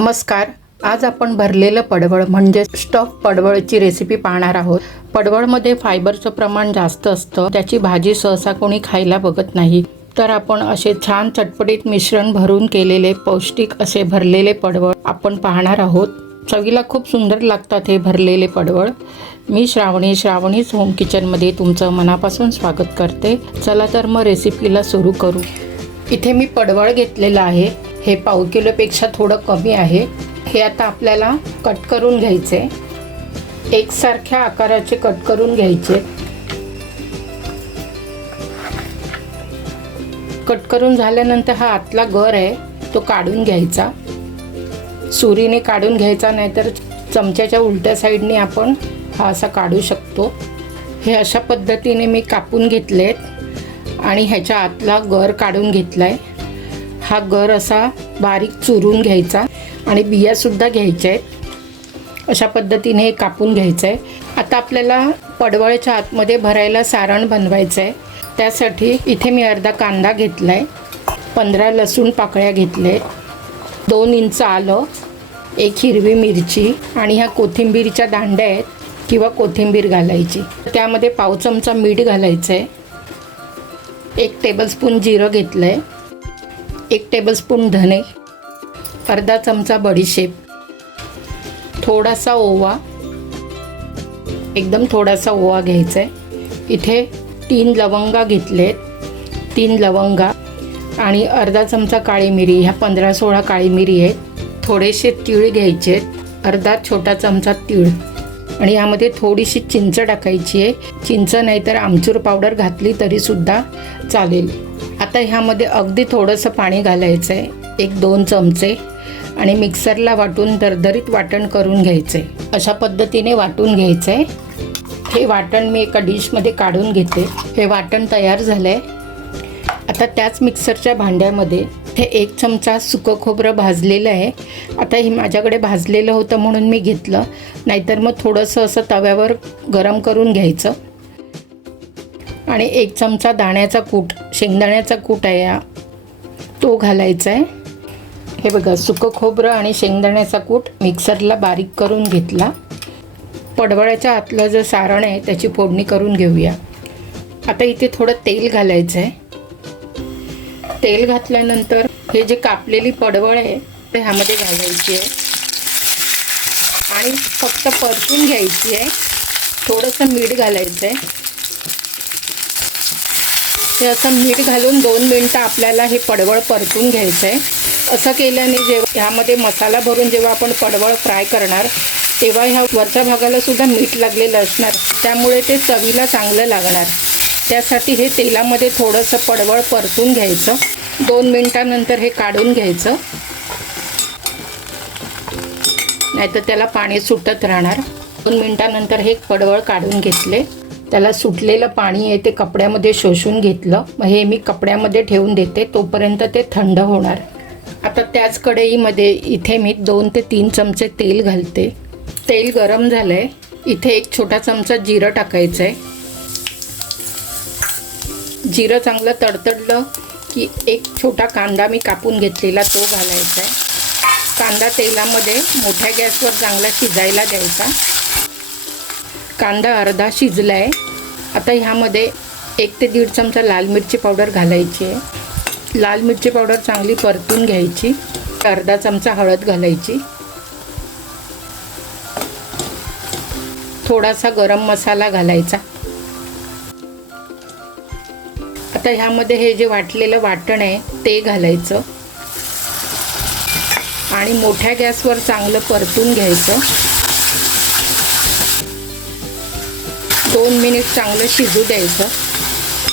नमस्कार. आज आपण भरलेलं पडवळ म्हणजे स्टफ पडवळची रेसिपी पाहणार आहोत. पडवळमध्ये फायबरचं प्रमाण जास्त असतं. त्याची भाजी सहसा कोणी खायला बघत नाही. तर आपण असे छान चटपटीत मिश्रण भरून केलेले पौष्टिक असे भरलेले पडवळ आपण पाहणार आहोत. चवीला खूप सुंदर लागतात हे भरलेले पडवळ. मी श्रावणीच होम किचनमध्ये तुमचं मनापासून स्वागत करते. चला तर मग रेसिपीला सुरू करू. इथे मी पडवळ घेतलेलं आहे. हे पाव किलोपेक्षा थोडं कमी आहे. हे आता आपल्याला कट करून घ्यायचे. एकसारख्या आकाराचे कट करून घ्यायचे. कट करून झाल्यानंतर हा आतला गर आहे तो काढून घ्यायचा. सुरीने काढून घ्यायचा, नाहीतर चमच्याच्या उलट्या साईडने आपण हा असा काढू शकतो. हे अशा पद्धतीने मी कापून घेतलेत आणि ह्याच्या आतला गर काढून घेतलाय. हा गर असा बारीक चुरून घ्यायचा आणि बियासुद्धा घ्यायच्या आहेत. अशा पद्धतीने हे कापून घ्यायचं आहे. आता आपल्याला पडवळच्या आतमध्ये भरायला सारण बनवायचं आहे. त्यासाठी इथे मी अर्धा कांदा घेतला आहे, 15 लसूण पाकळ्या घेतले, 2 इंच आलं, 1 हिरवी मिरची आणि ह्या कोथिंबीरच्या दांड्या आहेत किंवा कोथिंबीर घालायची. त्यामध्ये पाव चमचा मीठ घालायचं आहे. 1 टेबलस्पून जिरं घेतलं आहे, 1 टेबलस्पून धने, अर्धा चमचा बडीशेप, थोडासा ओवा, एकदम थोडासा ओवा घ्यायचा आहे. इथे 3 लवंगा घेतलेत, 3 लवंगा आणि अर्धा चमचा काळी मिरी. ह्या 15-16 काळी मिरी आहेत. थोडेसे तीळ घ्यायचे आहेत, अर्धा छोटा चमचा तीळ आणि यामध्ये थोडीशी चिंच टाकायची आहे. चिंच नाही तर आमचूर पावडर घातली तरीसुद्धा चालेल. आता ह्यामध्ये अगदी थोडंसं पाणी घालायचं आहे, 1-2 चमचे, आणि मिक्सरला वाटून दरदरीत वाटण करून घ्यायचं आहे. अशा पद्धतीने वाटून घ्यायचं आहे. हे वाटण मी एका डिशमध्ये काढून घेते. हे वाटण तयार झालं आहे. आता त्याच मिक्सरच्या भांड्यामध्ये हे 1 चमचा सुकं खोबरं भाजलेलं आहे. आता हे माझ्याकडे भाजलेलं होतं म्हणून मी घेतलं, नाहीतर मग थोडंसं असं तव्यावर गरम करून घ्यायचं. आणि 1 चमचा दाण्याचा कूट, शेंगदाण्याचा कूट आहे तो घालायचा आहे. हे बघा, सुकं खोबरं आणि शेंगदाण्याचा कूट मिक्सरला बारीक करून घेतला. पडवळ्याच्या आतलं जे सारण आहे त्याची फोडणी करून घेऊया. आता इथे थोडं तेल घालायचं आहे. तेल घातल्यानंतर हे जे कापलेली पडवळ आहे ते ह्यामध्ये घालायची आहे आणि फक्त परतून घ्यायची आहे. थोडंसं मीठ घालायचं आहे. हे असं मीठ घालून 2 मिनटं आपल्याला हे पडवळ परतून घ्यायचं आहे. असं केल्याने जेव्हा ह्यामध्ये मसाला भरून जेव्हा आपण पडवळ फ्राय करणार तेव्हा ह्या वरच्या भागाला सुद्धा मीठ लागलेलं असणार, त्यामुळे ते चवीला चांगलं लागणार. त्यासाठी हे तेलामध्ये थोडंसं पडवळ परतून घ्यायचं. 2 मिनटानंतर हे काढून घ्यायचं, नाहीतर त्याला पाणी सुटत राहणार. 2 मिनटानंतर हे पडवळ काढून घेतले. त्याला सुटलेलं पाणी आहे ते कपड्यामध्ये शोषून घेतलं. मग हे मी कपड्यामध्ये ठेवून देते, तोपर्यंत ते थंड होणार. आता त्याच कढईमध्ये इथे मी 2 ते 3 चमचे तेल घालते. तेल गरम झालं आहे. इथे 1 छोटा चमचा जिरं टाकायचं आहे. जिरं चांगलं तडतडलं की 1 छोटा कांदा मी कापून घेतलेला तो घालायचा आहे. कांदा तेलामध्ये मोठ्या गॅसवर चांगला शिजायला द्यायचा. कांदा अर्धा शिजला आहे. आता ह्यामध्ये 1 ते 1.5 चमचा लाल मिरची पावडर घालायची आहे. लाल मिरची पावडर चांगली परतून घ्यायची. अर्धा चमचा हळद घालायची. थोडासा गरम मसाला घालायचा. आता ह्यामध्ये हे जे वाटलेलं वाटण आहे ते घालायचं आणि मोठ्या गॅसवर चांगलं परतून घ्यायचं. 2 मिनिट चांगलं शिजू द्यायचं.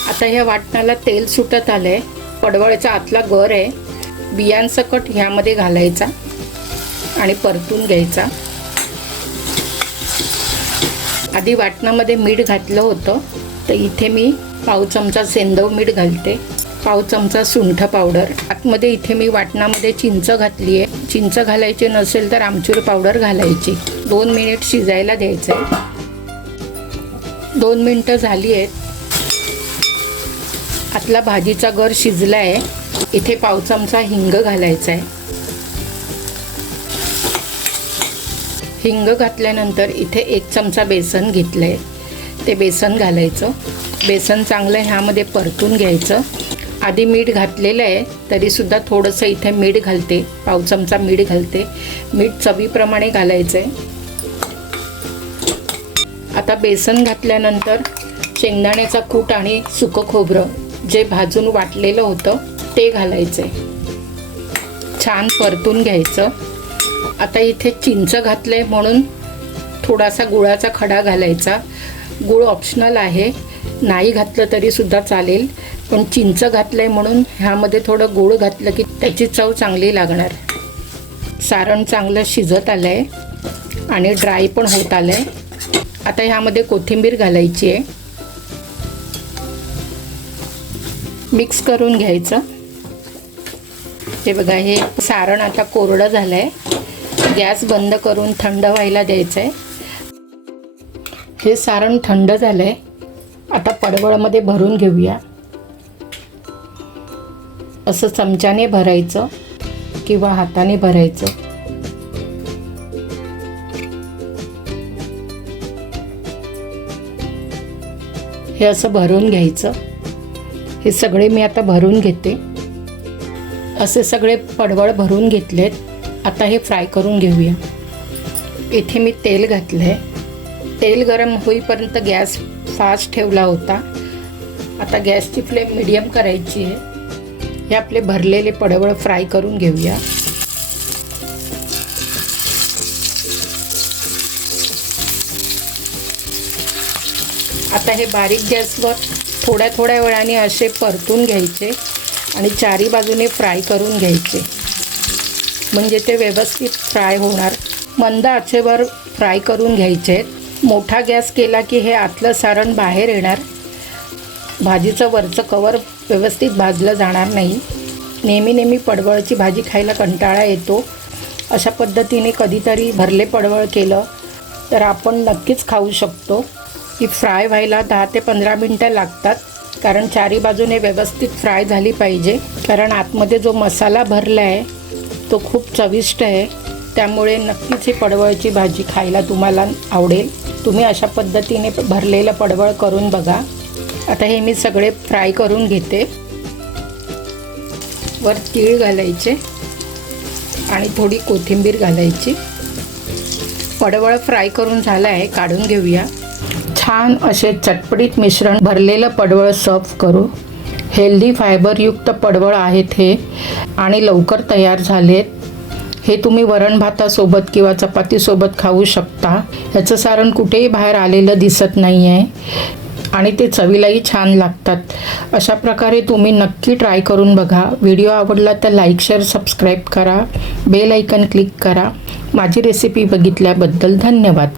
आता ह्या वाटणाला तेल सुटत आलं आहे. पडवळचा आतला गर आहे बियांसकट ह्यामध्ये घालायचा आणि परतून घ्यायचा. आधी वाटणामध्ये मीठ घातलं होतं, तर इथे मी पाव चमचा सेंदव मीठ घालते, पाव चमचा सुंठ पावडर. आतमध्ये इथे मी वाटणामध्ये चिंच घातली आहे. चिंच घालायची नसेल तर आमचूर पावडर घालायची. 2 मिनिट शिजायला द्यायचं आहे. 2 मिनटं झाली आहेत. आतला भाजीचा गर शिजला आहे. इथे पाव चमचा हिंग घालायचा आहे. हिंग घातल्यानंतर इथे 1 चमचा बेसन घेतलं आहे, ते बेसन घालायचं. बेसन चांगलं ह्यामध्ये परतून घ्यायचं. आधी मीठ घातलेलं आहे तरीसुद्धा थोडंसं इथे मीठ घालते, पाव चमचा मीठ घालते. मीठ चवीप्रमाणे घालायचं आहे. आता बेसन घातल्यानंतर शेंगदाण्याचा कूट आणि सुकं खोबरं जे भाजून वाटलेलं होतं ते घालायचं आहे. छान परतून घ्यायचं. आता इथे चिंच घातलं आहे म्हणून थोडासा गुळाचा खडा घालायचा. गूळ ऑप्शनल आहे, नाही घातलं तरीसुद्धा चालेल, पण चिंच घातलं आहे म्हणून ह्यामध्ये थोडं गूळ घातलं की त्याची चव चांगली लागणार. सारण चांगलं शिजत आलं आहे आणि ड्राय पण होत आलं आहे. आता ह्यामध्ये कोथिंबीर घालायची आहे. मिक्स करून घ्यायचं. हे बघा, हे सारण आता कोरडं झालं आहे. गॅस बंद करून थंड व्हायला द्यायचं आहे. हे सारण थंड झालं आहे. आता पडवळमध्ये भरून घेऊया. असं चमच्याने भरायचं किंवा हाताने भरायचं. हे असं भरून घ्यायचं. हे सगळे मी आता भरून घेते. असे सगळे पडवळ भरून घेतलेत. आता हे फ्राय करून घेऊया. इथे मी तेल घातलं आहे. तेल गरम होईपर्यंत गॅस फास्ट ठेवला होता. आता गॅसची फ्लेम मीडियम करायची आहे. हे आपले भरलेले पडवळ फ्राय करून घेऊया. आता हे बारीक गॅसवर थोड्या थोड्या वेळाने असे परतून घ्यायचे आणि चारी बाजूने फ्राय करून घ्यायचे, म्हणजे ते व्यवस्थित फ्राय होणार. मंद आचेवर फ्राय करून घ्यायचे. मोठा गॅस केला की हे आतलं सारण बाहेर येणार. भाजीचं वरचं कवर व्यवस्थित भाजलं जाणार नाही. नेहमी पडवळची भाजी खायला कंटाळा येतो. अशा पद्धतीने कधीतरी भरले पडवळ केलं तर आपण नक्कीच खाऊ शकतो. ही फ्राय व्हायला 10 ते 15 मिनटं लागतात, कारण चारी बाजूने व्यवस्थित फ्राय झाली पाहिजे. कारण आतमध्ये जो मसाला भरला आहे तो खूप चविष्ट आहे. त्यामुळे नक्कीच ही पडवळची भाजी खायला तुम्हाला आवडेल. तुम्ही अशा पद्धतीने भरलेलं पडवळ करून बघा. आता हे मी सगळे फ्राय करून घेते. वर तीळ घालायचे आणि थोडी कोथिंबीर घालायची. पडवळ फ्राय करून झालं आहे, काढून घेऊया. छान असे चटपटीत मिश्रण भरलेलं पडवळ सर्व करू. हेल्दी फायबरयुक्त पडवळ आहेत हे आणि लवकर तयार झालेत. हे तुम्ही वरण भातासोबत किंवा चपातीसोबत खाऊ शकता. ह्याचं सारण कुठेही बाहेर आलेलं दिसत नाही आहे आणि ते चवीलाही छान लागतात. अशा प्रकारे तुम्ही नक्की ट्राय करून बघा. व्हिडिओ आवडला तर लाईक, शेअर, सबस्क्राईब करा. बेल आयकन क्लिक करा. माझी रेसिपी बघितल्याबद्दल धन्यवाद.